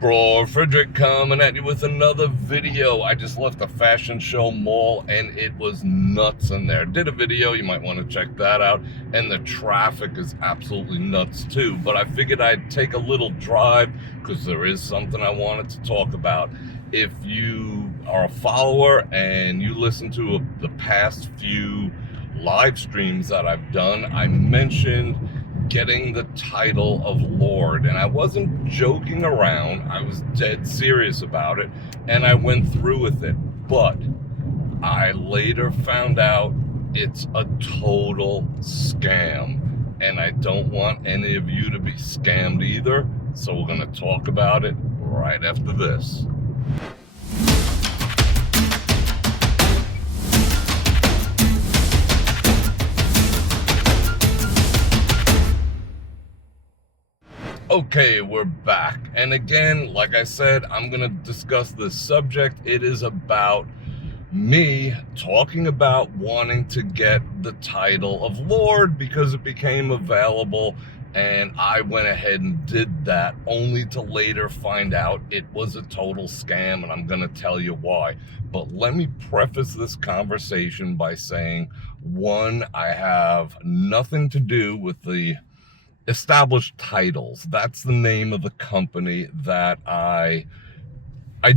Bror Fredrik coming at you with another video. I just left a fashion show mall and it was nuts in there. Did a video, you might want to check that out. And the traffic is absolutely nuts too. But I figured I'd take a little drive because there is something I wanted to talk about. If you are a follower and you listen to the past few live streams that I've done, I mentioned getting the title of Lord, and I wasn't joking around. I was dead serious about it, and I went through with it. But I later found out it's a total scam, and I don't want any of you to be scammed either. So we're going to talk about it right after this. Okay, we're back. And again, like I said, I'm going to discuss this subject. It is about me talking about wanting to get the title of Lord because it became available, and I went ahead and did that only to later find out it was a total scam, and I'm going to tell you why. But let me preface this conversation by saying, one, I have nothing to do with the Established Titles. That's the name of the company that I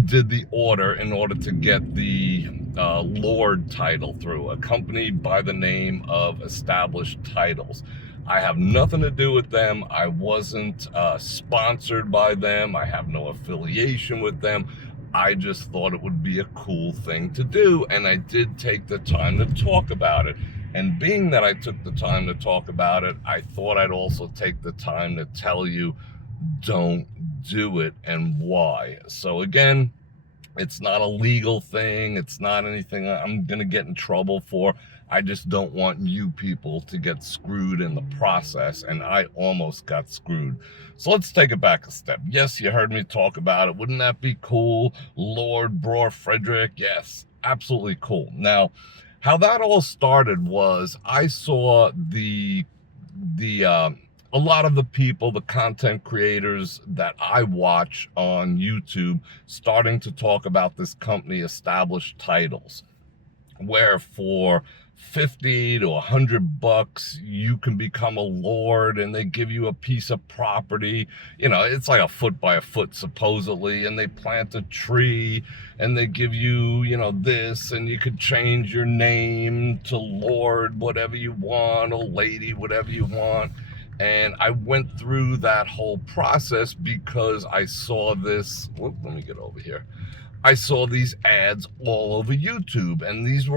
did the order in order to get the Lord title through, a company by the name of Established Titles. I have nothing to do with them. I wasn't sponsored by them. I have no affiliation with them. I just thought it would be a cool thing to do, and I did take the time to talk about it. And being that I took the time to talk about it, I thought I'd also take the time to tell you, don't do it and why. So again, it's not a legal thing. It's not anything I'm going to get in trouble for. I just don't want you people to get screwed in the process, and I almost got screwed. So let's take it back a step. Yes, you heard me talk about it. Wouldn't that be cool? Lord Bror Fredrik, yes, absolutely cool. Now, how that all started was I saw a lot of the people, the content creators that I watch on YouTube, starting to talk about this company, Established Titles, where for 50 to 100 bucks you can become a lord, and they give you a piece of property. You know, it's like a foot by a foot supposedly, and they plant a tree and they give you, you know, this, and you could change your name to Lord whatever you want, or lady whatever you want. And I went through that whole process because I saw this. Whoop, let me get over here. I saw these ads all over YouTube, and these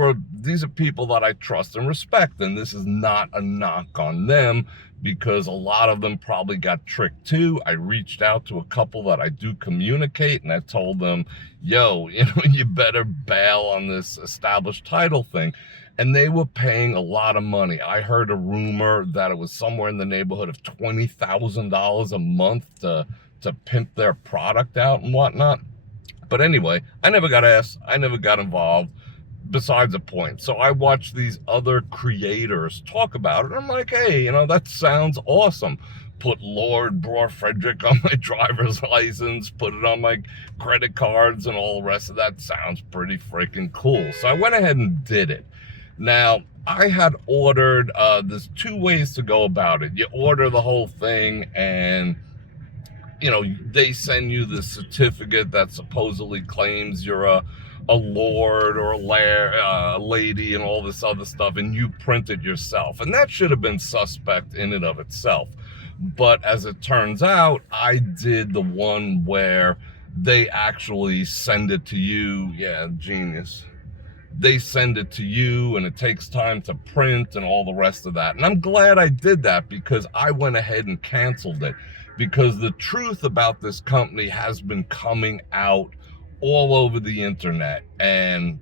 are people that I trust and respect, and this is not a knock on them, because a lot of them probably got tricked too. I reached out to a couple that I do communicate, and I told them, yo, you know, you better bail on this Established Title thing. And they were paying a lot of money. I heard a rumor that it was somewhere in the neighborhood of $20,000 a month to pimp their product out and whatnot. But anyway, I never got asked. I never got involved, besides the point. So I watched these other creators talk about it. I'm like, hey, you know, that sounds awesome. Put Lord Bror Fredrik on my driver's license, put it on my credit cards, and all the rest of that sounds pretty freaking cool. So I went ahead and did it. Now, I had ordered, there's two ways to go about it. You order the whole thing, and you know, they send you the certificate that supposedly claims you're a lord or a lady and all this other stuff, and you print it yourself. And that should have been suspect in and of itself. But as it turns out, I did the one where they actually send it to you. Yeah, genius. They send it to you, and it takes time to print and all the rest of that. And I'm glad I did that, because I went ahead and canceled it. Because the truth about this company has been coming out all over the internet. And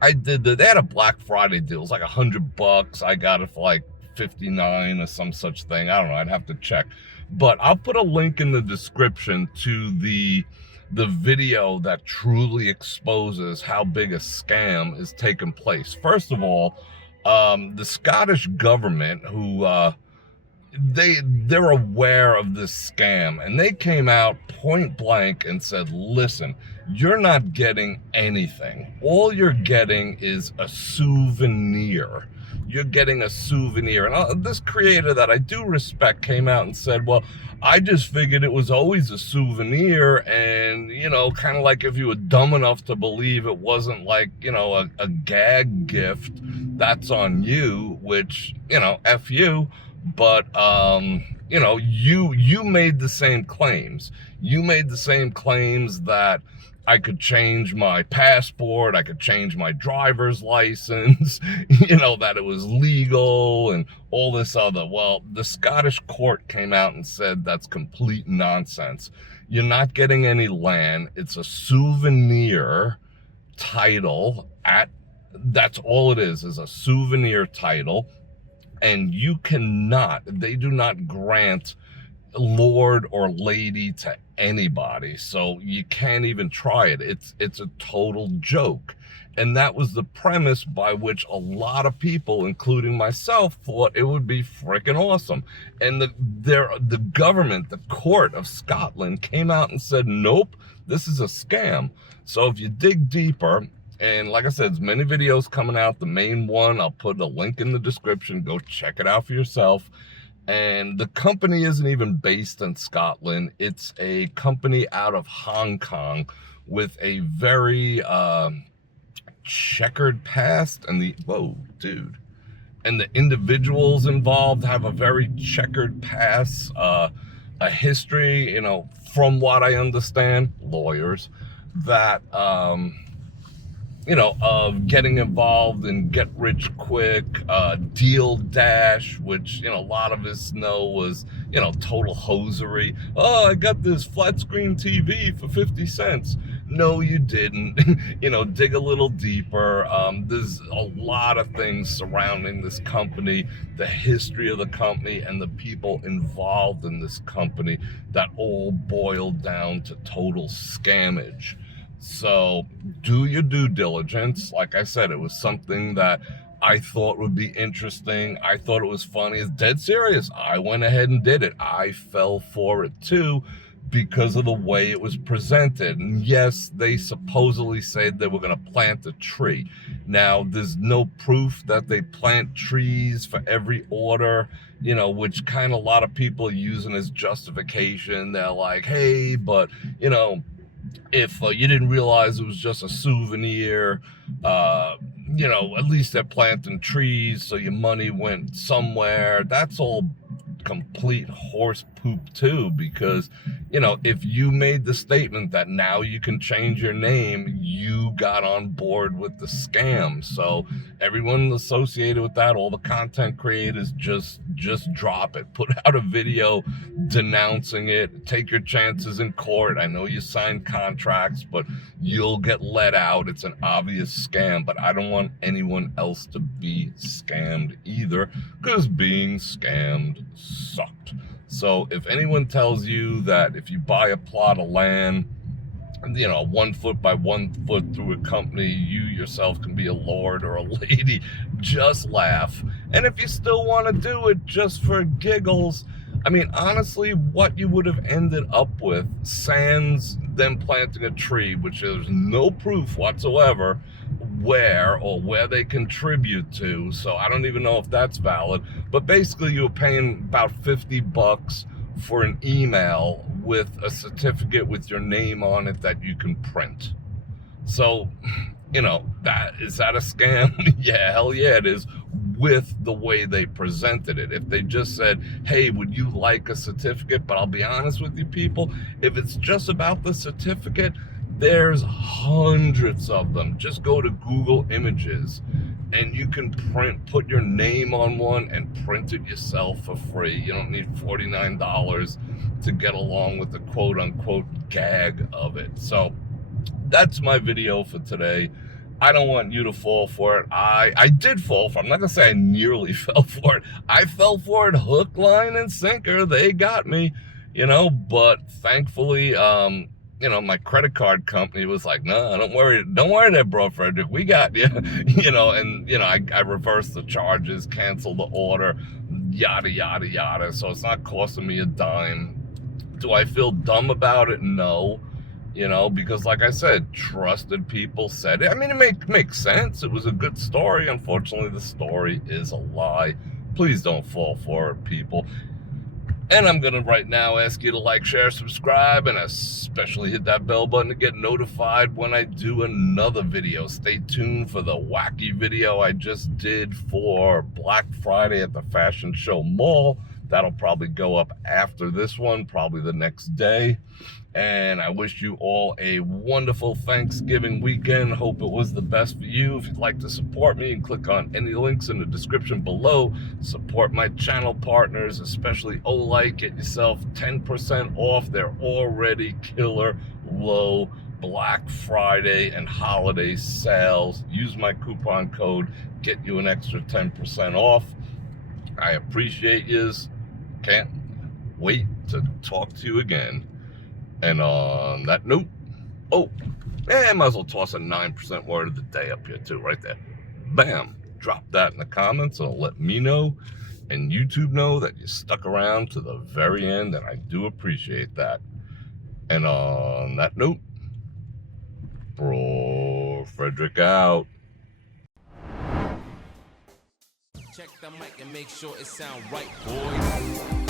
I did they had a Black Friday deal. It was like $100. I got it for like 59 or some such thing. I don't know, I'd have to check. But I'll put a link in the description to the video that truly exposes how big a scam is taking place. First of all, the Scottish government, who they're aware of this scam, and they came out point blank and said, listen, you're not getting anything. All you're getting is a souvenir. You're getting a souvenir. And this creator that I do respect came out and said, well, I just figured it was always a souvenir, and, you know, kind of like if you were dumb enough to believe it wasn't like, you know, a gag gift, that's on you, which, you know, F you. But, you know, you made the same claims. You made the same claims that I could change my passport, I could change my driver's license, you know, that it was legal and all this other. Well, the Scottish court came out and said that's complete nonsense. You're not getting any land. It's a souvenir title. That's all it is a souvenir title. And you cannot, they do not grant lord or lady to anybody, so you can't even try it. It's a total joke. And that was the premise by which a lot of people, including myself, thought it would be freaking awesome. And the government, the court of Scotland, came out and said, nope, this is a scam. So if you dig deeper, and like I said, there's many videos coming out. The main one, I'll put a link in the description. Go check it out for yourself. And the company isn't even based in Scotland. It's a company out of Hong Kong with a very checkered past. And whoa, dude. And the individuals involved have a very checkered past, a history, you know, from what I understand, lawyers, that, you know, of getting involved in get rich quick, deal dash, which, you know, a lot of us know was, you know, total hosiery. Oh, I got this flat screen TV for 50 cents. No, you didn't. You know, dig a little deeper. There's a lot of things surrounding this company, the history of the company, and the people involved in this company that all boil down to total scammage. So do your due diligence. Like I said, it was something that I thought would be interesting. I thought it was funny. It's dead serious. I went ahead and did it. I fell for it too because of the way it was presented. And yes, they supposedly said they were going to plant a tree. Now, there's no proof that they plant trees for every order, you know, which kind of a lot of people are using as justification. They're like, hey, but, you know, if you didn't realize it was just a souvenir, you know, at least they're planting trees, so your money went somewhere. That's all complete horse poop too, because, you know, if you made the statement that now you can change your name, you got on board with the scam. So everyone associated with that, all the content creators, just drop it. Put out a video denouncing it. Take your chances in court. I know you signed contracts, but you'll get let out. It's an obvious scam, but I don't want anyone else to be scammed either, because being scammed sucked. So if anyone tells you that if you buy a plot of land, you know, 1 foot by 1 foot through a company, you yourself can be a lord or a lady, just laugh. And if you still want to do it just for giggles, I mean, honestly, what you would have ended up with, sans them planting a tree, which there's no proof whatsoever where they contribute to, so I don't even know if that's valid, but basically you were paying about $50 for an email with a certificate with your name on it that you can print. So, you know, is that a scam? Yeah, hell yeah it is, with the way they presented it. If they just said, hey, would you like a certificate? But I'll be honest with you people, if it's just about the certificate, there's hundreds of them. Just go to Google Images and you can put your name on one and print it yourself for free. You don't need $49 to get along with the quote unquote gag of it. So that's my video for today. I don't want you to fall for it. I did fall for it. I'm not gonna say I nearly fell for it. I fell for it hook, line, and sinker. They got me, you know, but thankfully, you know, my credit card company was like, no, don't worry there, Bror Fredrik, we got you. You know, and, you know, I reversed the charges, canceled the order. yada, yada, yada. So it's not costing me a dime. Do I feel dumb about it? No. You know, because like I said, trusted people said it. I mean, it makes sense. It was a good story. Unfortunately, the story is a lie. Please don't fall for it, people. And I'm going to right now ask you to like, share, subscribe, and especially hit that bell button to get notified when I do another video. Stay tuned for the wacky video I just did for Black Friday at the Fashion Show Mall. That'll probably go up after this one, probably the next day. And I wish you all a wonderful Thanksgiving weekend. Hope it was the best for you. If you'd like to support me, and click on any links in the description below. Support my channel partners, especially Olike. Get yourself 10% off their already killer low Black Friday and holiday sales. Use my coupon code, get you an extra 10% off. I appreciate yous. Can't wait to talk to you again. And on that note, I might as well toss a 9% word of the day up here too, right there. Bam! Drop that in the comments, and let me know and YouTube know that you stuck around to the very end, and I do appreciate that. And on that note, Bror Fredrik out. Check the mic and make sure it sound right, boys.